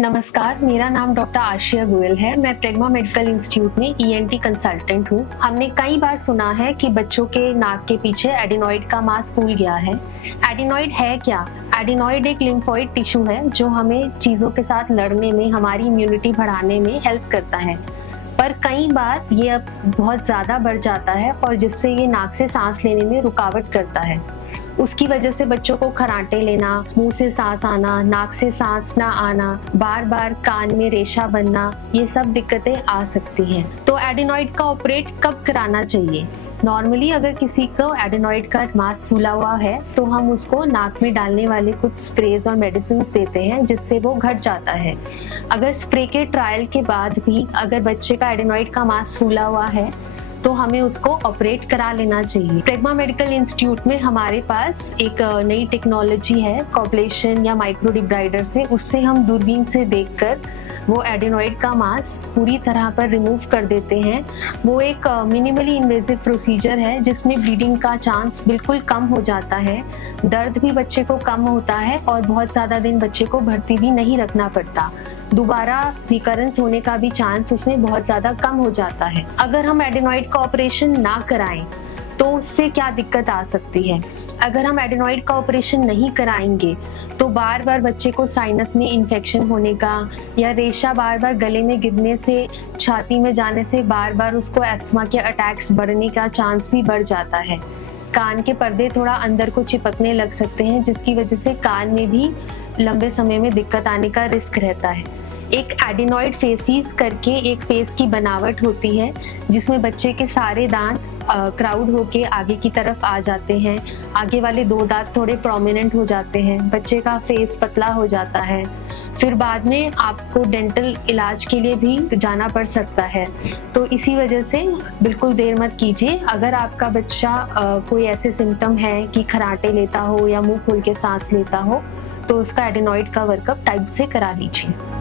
नमस्कार, मेरा नाम डॉक्टर आशिया गोयल है। मैं प्रेग्मा मेडिकल इंस्टीट्यूट में ईएनटी कंसल्टेंट हूँ। हमने कई बार सुना है कि बच्चों के नाक के पीछे एडिनॉइड का मांस फूल गया है। एडिनॉइड है क्या? एडिनॉइड एक लिम्फोइड टिश्यू है जो हमें चीजों के साथ लड़ने में, हमारी इम्यूनिटी बढ़ाने में हेल्प करता है। पर कई बार ये अब बहुत ज्यादा बढ़ जाता है और जिससे ये नाक से सांस लेने में रुकावट करता है। उसकी वजह से बच्चों को खरांटे लेना, मुंह से सांस आना, नाक से सांस ना आना, बार बार कान में रेशा बनना, ये सब दिक्कतें आ सकती हैं। तो एडिनॉइड का ऑपरेट कब कराना चाहिए? नॉर्मली अगर किसी को एडिनॉइड का मांस फूला हुआ है तो हम उसको नाक में डालने वाले कुछ स्प्रेज और मेडिसिन देते हैं जिससे वो घट जाता है। अगर स्प्रे के ट्रायल के बाद भी अगर बच्चे का एडिनॉइड का मांस फूला हुआ है तो हमें उसको ऑपरेट करा लेना चाहिए। प्रेग्मा मेडिकल इंस्टीट्यूट में हमारे पास एक नई टेक्नोलॉजी है कॉब्लेशन या माइक्रोडिब्राइडर से, उससे हम दूरबीन से देखकर वो एडिनॉइड का मांस पूरी तरह पर रिमूव कर देते हैं। वो एक मिनिमली इन्वेजिव प्रोसीजर है जिसमें ब्लीडिंग का चांस बिल्कुल कम हो जाता है, दर्द भी बच्चे को कम होता है और बहुत ज़्यादा दिन बच्चे को भर्ती भी नहीं रखना पड़ता। दोबारा रिकरेंस होने का भी चांस उसमें बहुत ज़्यादा कम हो जाता है। अगर हम एडिनॉइड का ऑपरेशन ना कराएं तो उससे क्या दिक्कत आ सकती है? अगर हम एडिनॉइड का ऑपरेशन नहीं कराएंगे तो बार बार बच्चे को साइनस में इन्फेक्शन होने का या रेशा बार बार गले में गिरने से, छाती में जाने से बार बार उसको अस्थमा के अटैक्स बढ़ने का चांस भी बढ़ जाता है। कान के पर्दे थोड़ा अंदर को चिपकने लग सकते हैं जिसकी वजह से कान में भी लंबे समय में दिक्कत आने का रिस्क रहता है। एक एडिनॉइड फेसिस करके एक फेस की बनावट होती है जिसमें बच्चे के सारे दांत क्राउड होके आगे की तरफ आ जाते हैं, आगे वाले दो दांत थोड़े प्रोमिनेंट हो जाते हैं, बच्चे का फेस पतला हो जाता है। फिर बाद में आपको डेंटल इलाज के लिए भी जाना पड़ सकता है। तो इसी वजह से बिल्कुल देर मत कीजिए। अगर आपका बच्चा कोई ऐसे सिम्टम है कि खराटे लेता हो या मुंह खोल के सांस लेता हो तो उसका एडिनॉइड का वर्कअप टाइम से करा लीजिए।